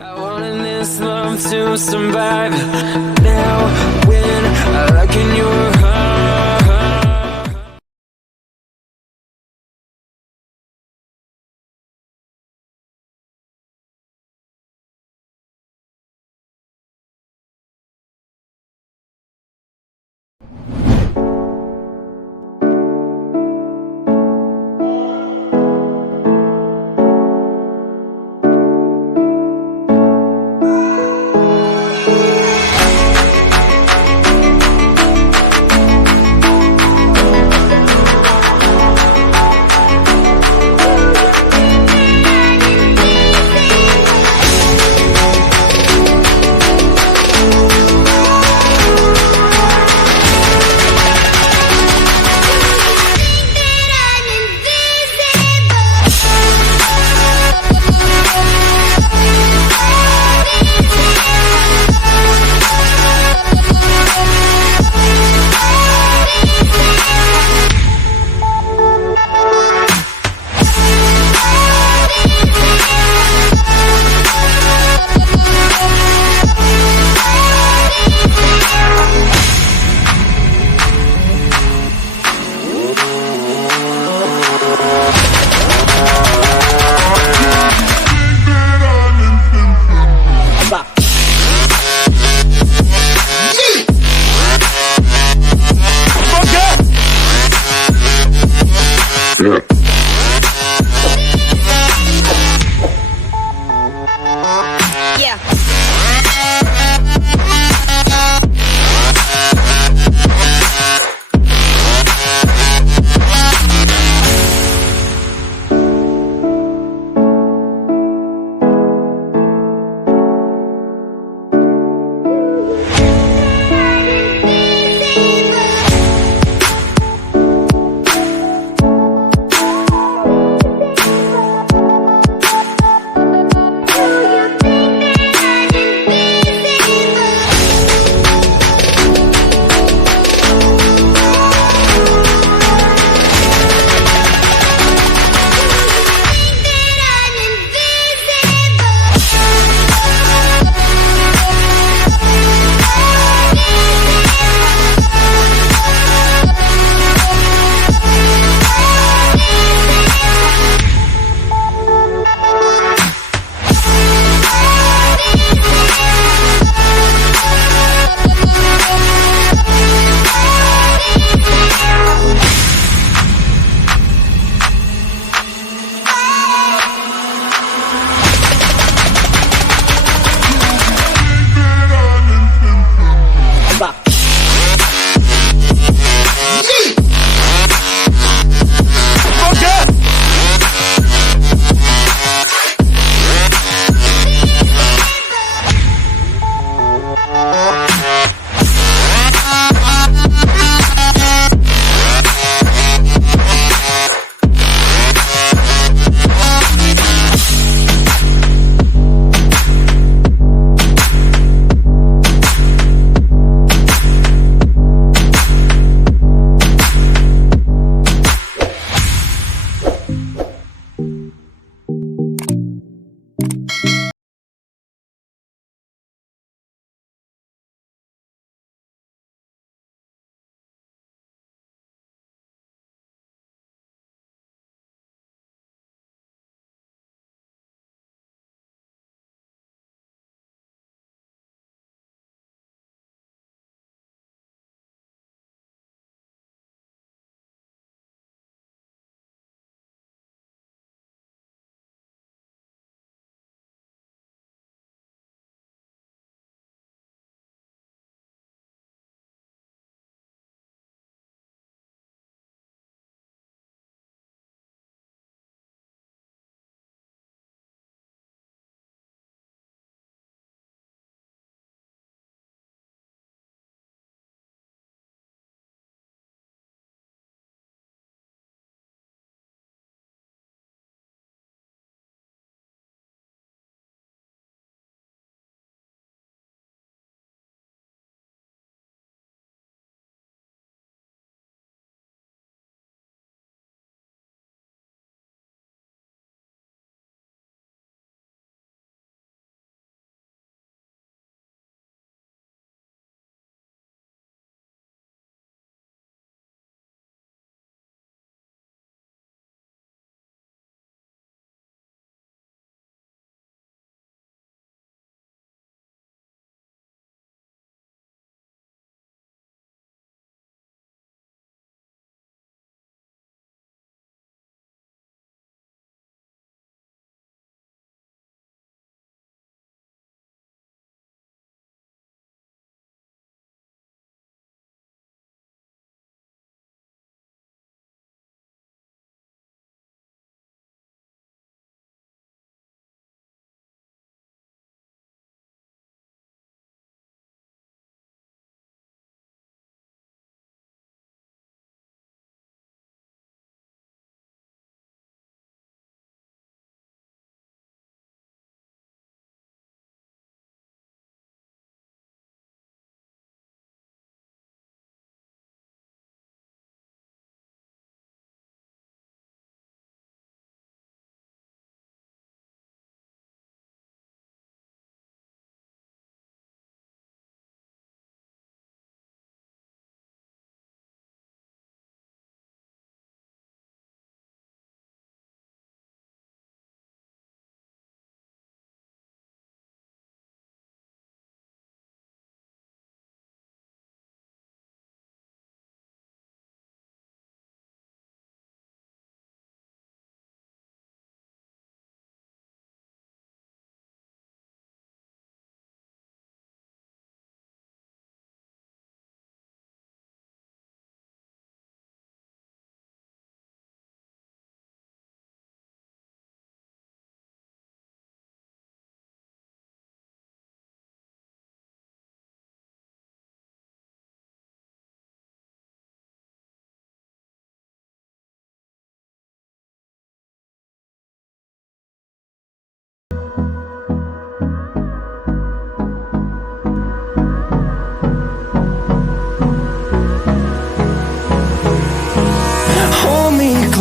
I wanted this love to survive. Now when I look in your heart.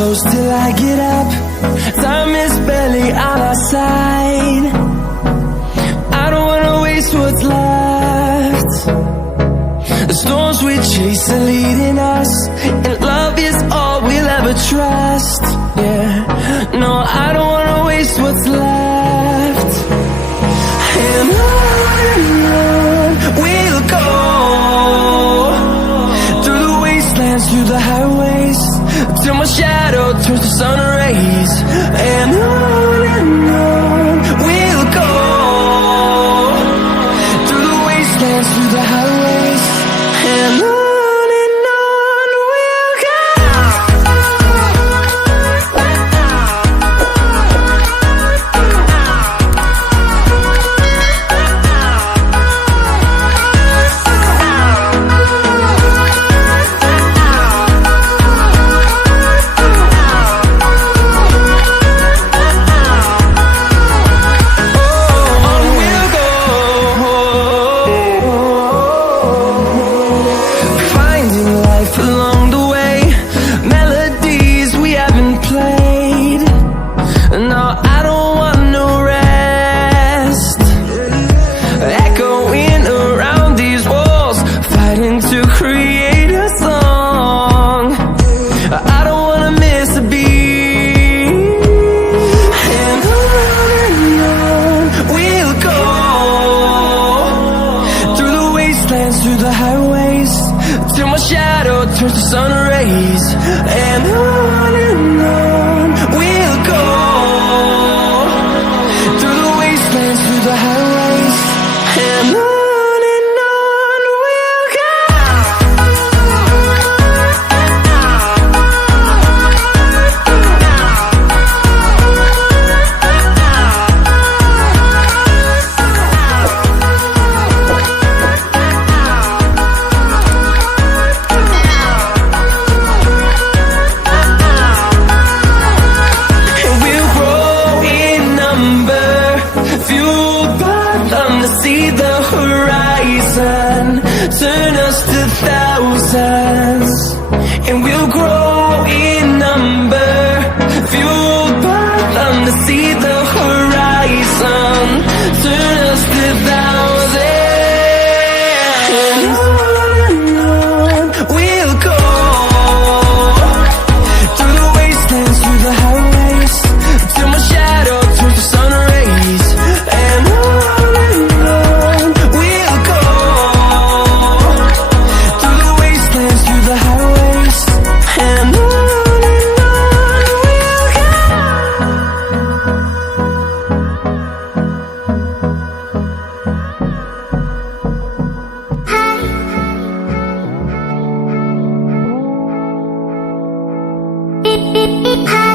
close till I get up. Time is barely on our side. I don't wanna waste what's left. The storms we chase are leading us, and love is all we'll ever trust. Yeah, no, I don't wanna waste what's left. And on we'll go, through the wastelands, through the highways, till my shadow turns to sun rays. And on we'll go, through the wastelands, through the highways, and on we'll go. Through the highways, till my shadow turns to sun rays. And on we'll go, through the wastelands, through the highways, and on we'll go. Turn us to thousands, and we'll grow in number, fueled by them to see the horizon. Turn us to thousands, and on we'll go, through the wastelands, through the highways, till my shadow turns to sun rays. And on we'll go, through the highways, and on we'll go. Hi.